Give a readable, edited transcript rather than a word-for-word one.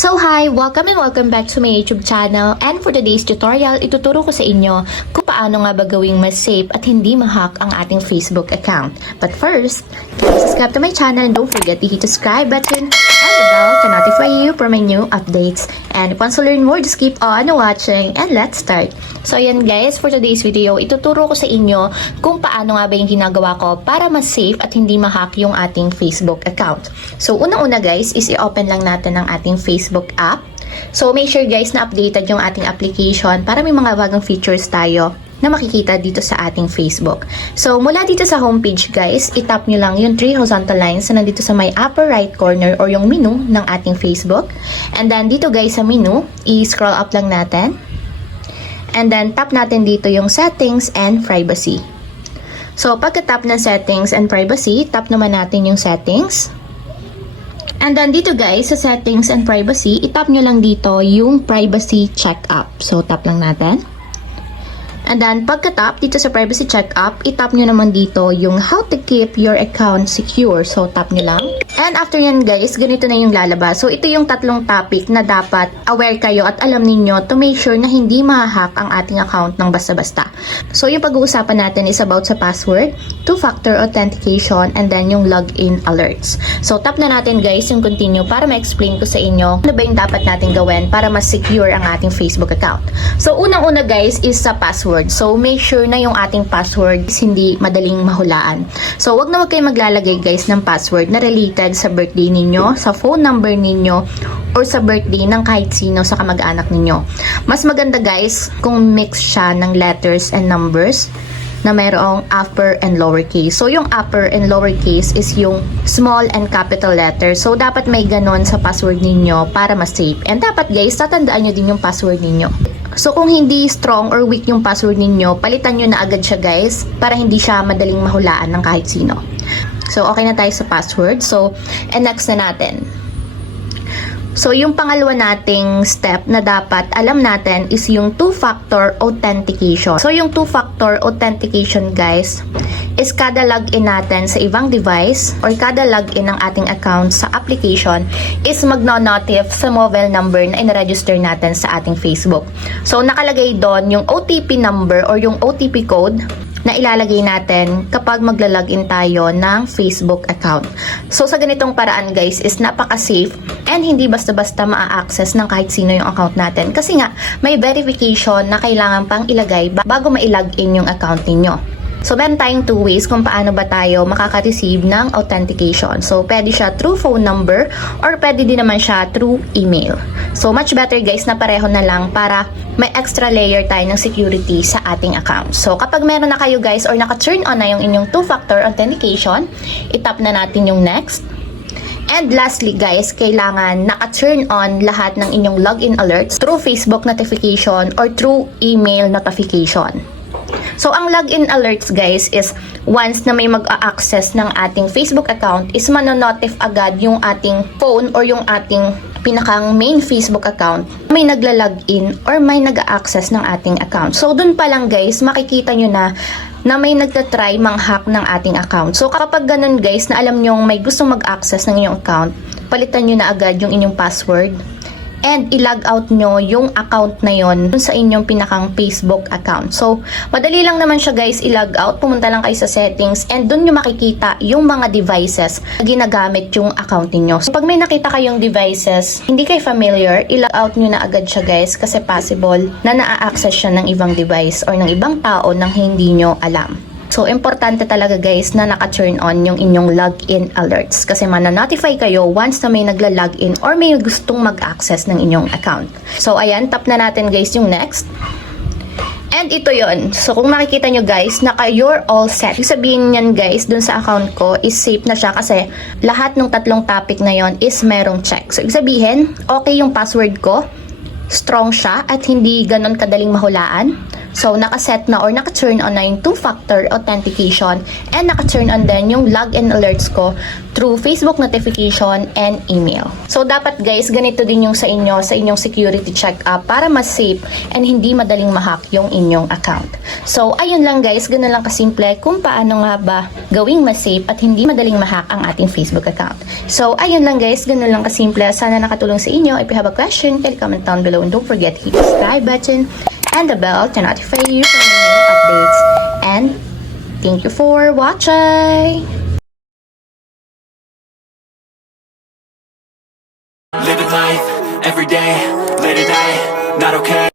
So hi! Welcome and welcome back to my YouTube channel, and for today's tutorial, ituturo ko sa inyo kung paano nga ba gawing mas safe at hindi ma-hack ang ating Facebook account. But first, subscribe to my channel and don't forget to hit the subscribe button and the bell to notify you for my new updates. And if you want to learn more, just keep on watching and let's start. So ayan guys, for today's video, ituturo ko sa inyo kung paano nga ba yung ginagawa ko para mas safe at hindi ma-hack yung ating Facebook account. So unang-una guys is i-open lang natin ang ating Facebook app. So make sure guys na updated yung ating application para may mga bagong features tayo na makikita dito sa ating Facebook. So mula dito sa homepage guys, itap nyo lang yung 3 horizontal lines na nandito sa may upper right corner or yung menu ng ating Facebook. And then dito guys sa menu, i-scroll up lang natin. And then tap natin dito yung settings and privacy. So pagka-tap ng settings and privacy, tap naman natin yung settings. And then dito guys, sa settings and privacy, itap nyo lang dito yung privacy checkup. So tap lang natin. And then pagka-tap dito sa privacy checkup, itap nyo naman dito yung how to keep your account secure. So tap nyo lang. And after yan guys, ganito na yung lalabas. So ito yung tatlong topic na dapat aware kayo at alam ninyo to make sure na hindi ma-hack ang ating account ng basta-basta. So yung pag-uusapan natin is about sa password, two-factor authentication, and then yung login alerts. So tap na natin guys yung continue para ma-explain ko sa inyo ano ba yung dapat natin gawin para mas secure ang ating Facebook account. So unang-una guys is sa password. So make sure na yung ating password is hindi madaling mahulaan. So wag na wag kayo maglalagay guys ng password na related sa birthday ninyo, sa phone number ninyo, or sa birthday ng kahit sino sa kamag-anak ninyo. Mas maganda guys kung mix siya ng letters and numbers na mayroong upper and lower case. So yung upper and lower case is yung small and capital letters. So dapat may ganon sa password ninyo para mas safe. And dapat guys, tatandaan nyo din yung password ninyo. So kung hindi strong or weak yung password ninyo, palitan nyo na agad siya guys para hindi siya madaling mahulaan ng kahit sino. So okay na tayo sa password. So and next na natin. So yung pangalawa nating step na dapat alam natin is yung two-factor authentication. So yung two-factor authentication guys is kada login natin sa ibang device or kada login ng ating account sa application is magno-notif sa mobile number na in-register natin sa ating Facebook. So nakalagay doon yung OTP number or yung OTP code na ilalagay natin kapag magla-login tayo ng Facebook account. So sa ganitong paraan guys is napaka-safe and hindi basta-basta maa-access ng kahit sino yung account natin kasi nga may verification na kailangan pang ilagay bago ma-login yung account ninyo. So, meron tayong two ways kung paano ba tayo makaka-receive ng authentication. So, pwede siya through phone number or pwede din naman siya through email. So, much better guys na pareho na lang para may extra layer tayo ng security sa ating account. So, kapag meron na kayo guys or naka-turn on na yung inyong two-factor authentication, itap na natin yung next. And lastly guys, kailangan naka-turn on lahat ng inyong login alerts through Facebook notification or through email notification. So, ang login alerts guys is once na may mag-a-access ng ating Facebook account is manonotif agad yung ating phone or yung ating pinakang main Facebook account may nagla-login or may nag-a-access ng ating account. So, dun pa lang guys, makikita nyo na may nagtatry mang-hack ng ating account. So, kapag ganun guys, na alam nyo may gustong mag-access ng inyong account, palitan nyo na agad yung inyong password and i-log out nyo yung account na yon sa inyong pinakang Facebook account. So, madali lang naman siya guys i-log out. Pumunta lang kayo sa settings and dun nyo makikita yung mga devices na ginagamit yung account niyo. So, pag may nakita kayong devices, hindi kayo familiar, i-log out nyo na agad siya guys kasi possible na na-access siya ng ibang device or ng ibang tao nang hindi nyo alam. So, importante talaga guys na naka-turn on yung inyong login alerts kasi mana-notify kayo once na may nagla-login or may gustong mag-access ng inyong account. So, ayan, tap na natin guys yung next. And ito yon. So, kung makikita nyo guys, you're all set. Ibig sabihin yan guys, dun sa account ko is safe na siya kasi lahat ng tatlong topic na yon is merong check. So, ibig sabihin, okay yung password ko, strong siya at hindi ganon kadaling mahulaan. So, nakaset na or naka-turn on na yung two-factor authentication and naka-turn on din yung login alerts ko through Facebook notification and email. So, dapat guys, ganito din yung sa inyong security check-up para mas safe and hindi madaling ma-hack yung inyong account. So, ayun lang guys, ganun lang kasimple kung paano nga ba gawing mas safe at hindi madaling ma-hack ang ating Facebook account. So, ayun lang guys, ganun lang kasimple. Sana nakatulong sa inyo. If you have a question, can comment down below and don't forget to hit the subscribe button and the bell to notify you for new updates. And thank you for watching! Living life, every day, late at night, not okay.